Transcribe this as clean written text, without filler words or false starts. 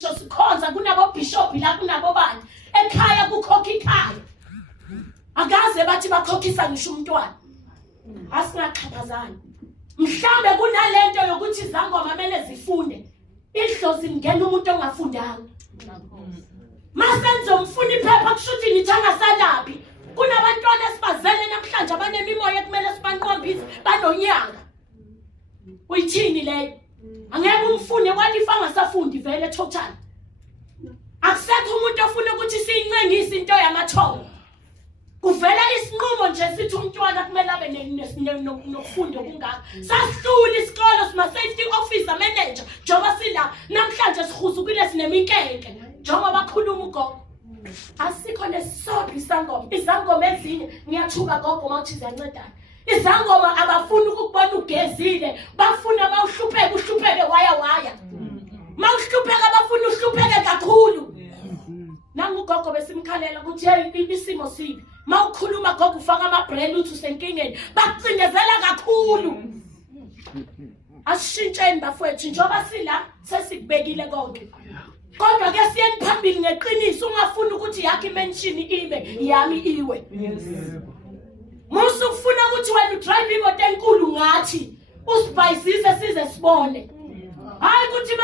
sikhonza kunabo bishop la kunabo bani ekhaya kukhokha ikhaya akaze bathi bakhokhisa ngisho umntwana asingaqhaphazani mhlambe kunalento yokuthi izangoma kumele zifunde idlozi ngena umuntu ongafundanga masenzo mfuna iphepha kushuthi nithanga salabi kunabantwana esibazele namhlanje abanemimoya ekumele sibanqombise banonyanga uyithini leyo angeke umfune kwalifa ngasafundi vele total akusekho umuntu ofuna ukuthi siyincengise into yamathongo kuvela isinqumo nje sithi umntwana kumele abe nokufunda okungaka sahlula isikolo sima safety officer manager njengoba sila namhlanje sihusukile sineminkenke njengoba bakhuluma ugogo asikho nesisodwa izangoma ezinye ngiyathuka gogo mawuthi ziyancedana izangoma abafuna ukubona ugezile bafuna mawuhlupheke waya mawuhlupheka bafuna uhlupheke kakhulu nangu gogo besimkhalela ukuthi hey isimo sibi mawukhuluma gogo ufaka amabrand uthi usenkingeni bakucindezela kakhulu asishintsheni bafowethu njoba sila sesikubekile konke kodwa ke siyeni phambili ngeqiniso ungafuni ukuthi yakhe mention ibe yami iwe musu ufuna ukuthi wena drive imoto enkulu ngathi usibhayisise size sibone hayi ukuthi